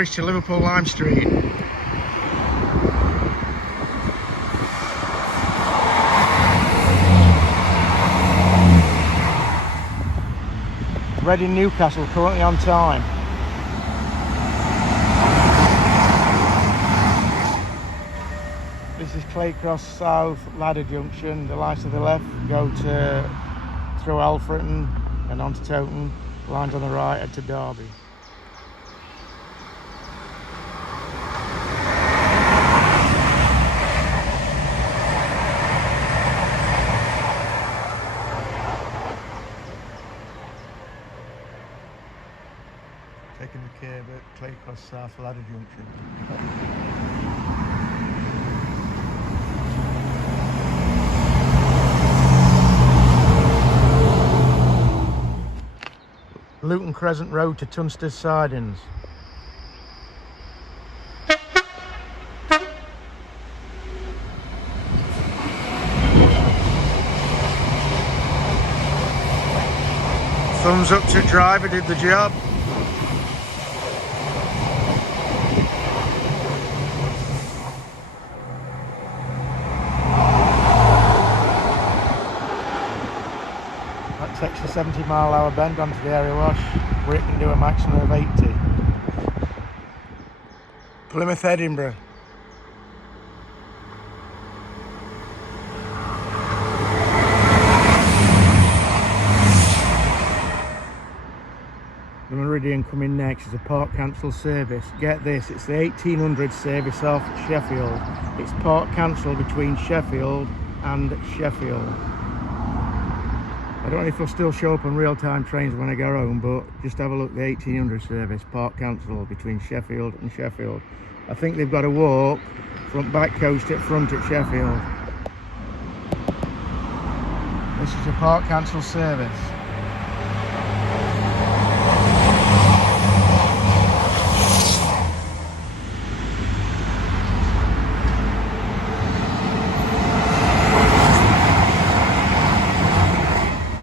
Norwich to Liverpool Lime Street. Reading Newcastle currently on time. This is Claycross South, Ladder Junction. The lights to the left go to through Alfreton and onto Towton. Lines on the right head to Derby. Taking the curb at Claycross South, Ladder Junction. Luton Crescent Road to Tunstall Sidings. Thumbs up to driver, did the job. That takes a 70-mile-an-hour bend onto the area wash, where it can do a maximum of 80. Plymouth, Edinburgh. The Meridian coming next is a park cancel service. Get this, it's the 1800 service off Sheffield. It's park cancel between Sheffield and Sheffield. I don't know if it'll still show up on real-time trains when I go home, but just have a look, the 1800 service, park cancel between Sheffield and Sheffield. I think they've got to walk front back coast at front at Sheffield. This is a park cancel service.